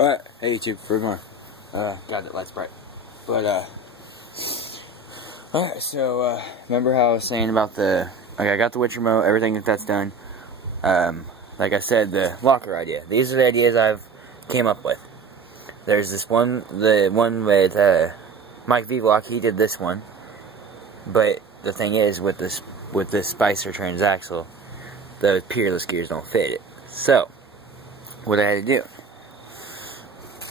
Alright, hey YouTube, we're going. God, that light's bright. But, alright, so, remember how I was saying about the, okay, I got the Witch remote, everything that's done. Like I said, the locker idea. These are the ideas I've came up with. There's this one, the one with, Mike Vlock, he did this one. But, the thing is, with this Spicer transaxle, the Peerless gears don't fit it. So, what I had to do.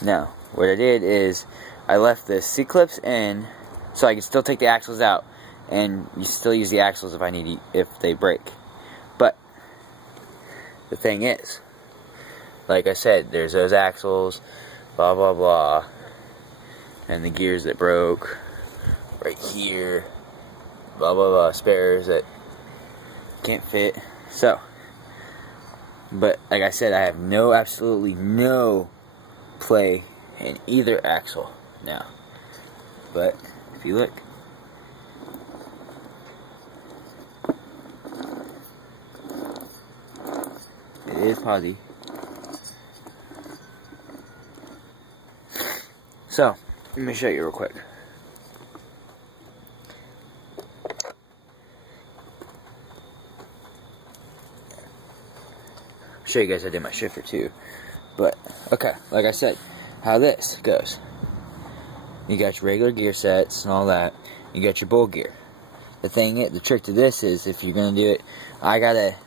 Now, what I did is, I left the C-clips in, so I can still take the axles out, and you still use the axles if they break. But, the thing is, like I said, there's those axles, blah blah blah, and the gears that broke, right here, blah blah blah, spares that can't fit. So, but like I said, I have absolutely no play in either axle now. But if you look, it is posy. So let me show you real quick. Show you guys I did my shifter too. But okay, like I said, how this goes. You got your regular gear sets and all that. You got your bull gear. The trick to this is, if you're gonna do it,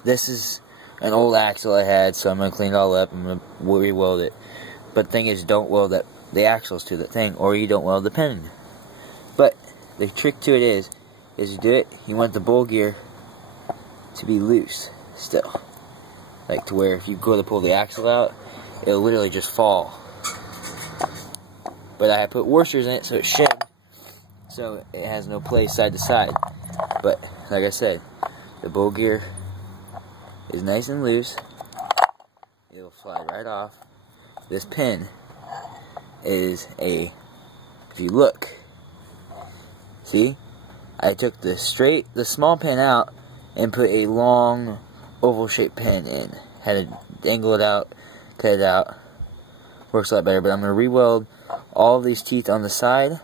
this is an old axle I had, so I'm gonna clean it all up. I'm gonna re-weld it. But the thing is, don't weld the axles to the thing, or you don't weld the pin. But the trick to it is you do it. You want the bull gear to be loose still, like to where if you go to pull the axle out, it'll literally just fall. But I put washers in it so it shed, so it has no play side to side. But like I said, the bull gear is nice and loose. It'll slide right off. This pin is if you look, see, I took the small pin out and put a long oval shaped pin in. Had to angle it out, cut it out. Works a lot better, but I'm going to re-weld all of these teeth on the side,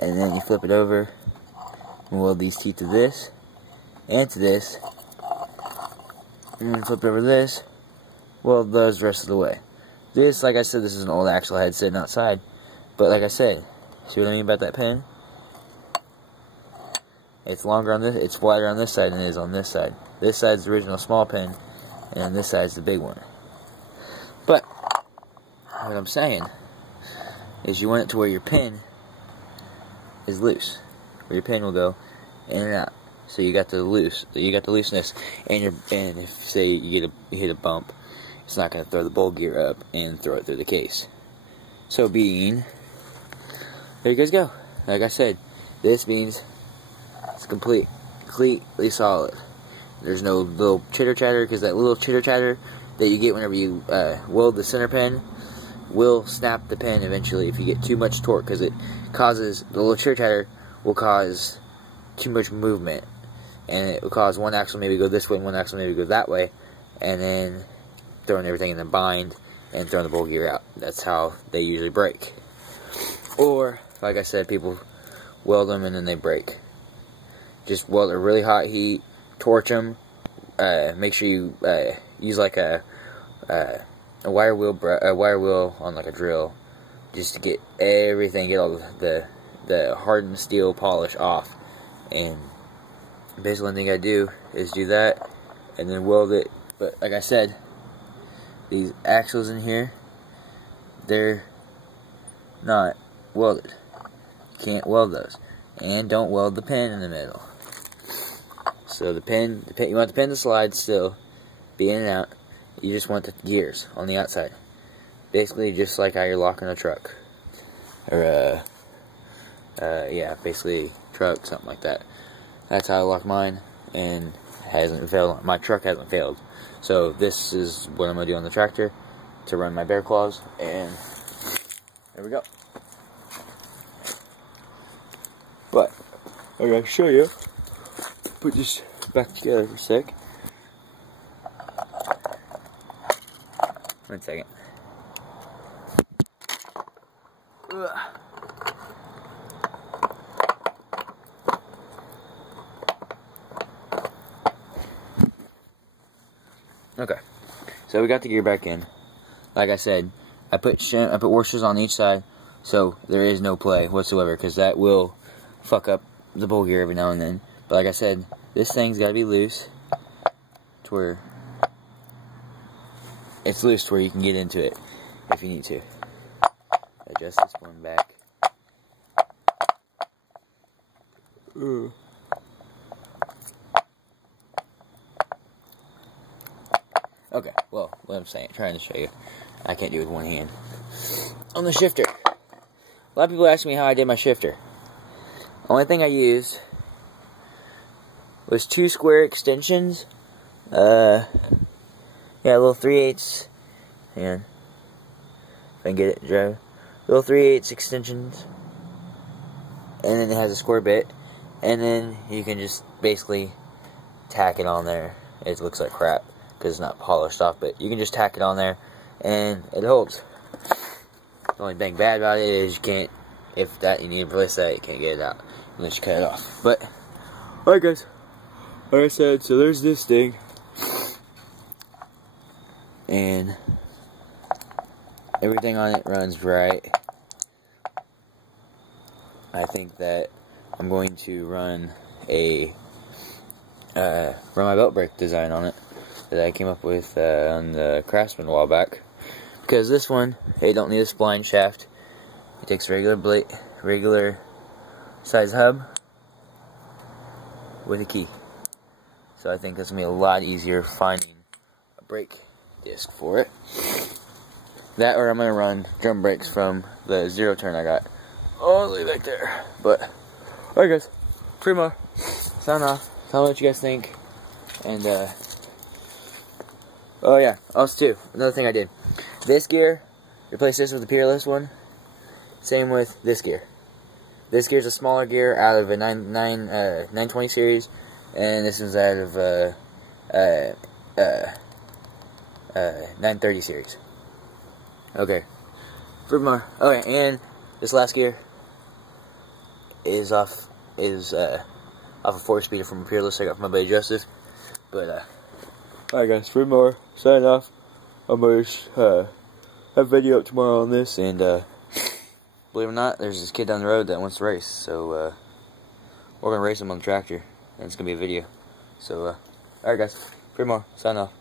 and then you flip it over and weld these teeth to this and to this, and then flip it over to this, weld those the rest of the way. This, like I said, this is an old axle I had sitting outside, but like I said, see what I mean about that pin? It's longer on this, it's wider on this side than it is on this side. This side's the original small pin, and this side's the big one. But what I'm saying is, you want it to where your pin is loose, where your pin will go in and out. So you got the looseness, and if say you hit a bump, it's not going to throw the bull gear up and throw it through the case. So there you guys go. Like I said, this means it's completely solid. There's no little chitter chatter, because that little chitter chatter that you get whenever you weld the center pin will snap the pin eventually if you get too much torque, because the little chitter chatter will cause too much movement, and it will cause one axle maybe go this way and one axle maybe go that way, and then throwing everything in the bind and throwing the bull gear out. That's how they usually break. Or, like I said, people weld them and then they break. Just weld a really hot heat, torch them. Make sure you use like a wire wheel on like a drill, just to get all the hardened steel polish off. And basically, one thing I do is do that and then weld it. But like I said, these axles in here, they're not welded. You can't weld those, and don't weld the pin in the middle. So the pin, you want the pin to slide still, be in and out. You just want the gears on the outside. Basically, just like how you're locking a truck, or yeah, basically truck, something like that. That's how I lock mine, and it hasn't failed. My truck hasn't failed. So this is what I'm gonna do on the tractor to run my bear claws, and there we go. But I'm gonna show you. Put this back together for a sec. 1 second. Okay, so we got the gear back in. Like I said, I put washers on each side, so there is no play whatsoever, because that will fuck up the bowl gear every now and then. But like I said, this thing's got to be loose to where it's loose to where you can get into it if you need to. Adjust this one back. Okay, well, what I'm saying, trying to show you, I can't do it with one hand. On the shifter, a lot of people ask me how I did my shifter. Only thing I used was 2 square extensions. Yeah, little 3/8. And if I can get it, drive. Little 3/8 extensions. And then it has a square bit. And then you can just basically tack it on there. It looks like crap because it's not polished off, but you can just tack it on there and it holds. The only thing bad about it is you can't, if that you need to replace that, you can't get it out unless you cut it off. But alright guys, like I said, so there's this thing, and everything on it runs right. I think that I'm going to run my belt brake design on it that I came up with on the Craftsman a while back. Because this one, it don't need a spline shaft. It takes regular size hub with a key. So I think that's gonna be a lot easier finding a brake disc for it. That, or I'm gonna run drum brakes from the 0 turn I got all the way back there. But alright guys, Primo, sign off. Tell me what you guys think. And oh yeah, also too, another thing I did. This gear, replace this with the Peerless one. Same with this gear. This gear is a smaller gear out of a 920 series, and this one's out of a 930 series. Okay, for more. Okay, and this last gear is off a 4-speeder from a Peerless I got from my buddy Joseph. But alright guys, for more, sign off. I'm going to have a video up tomorrow on this, and believe it or not, there's this kid down the road that wants to race, so we're going to race him on the tractor, and it's going to be a video. So alright guys, for more, sign off.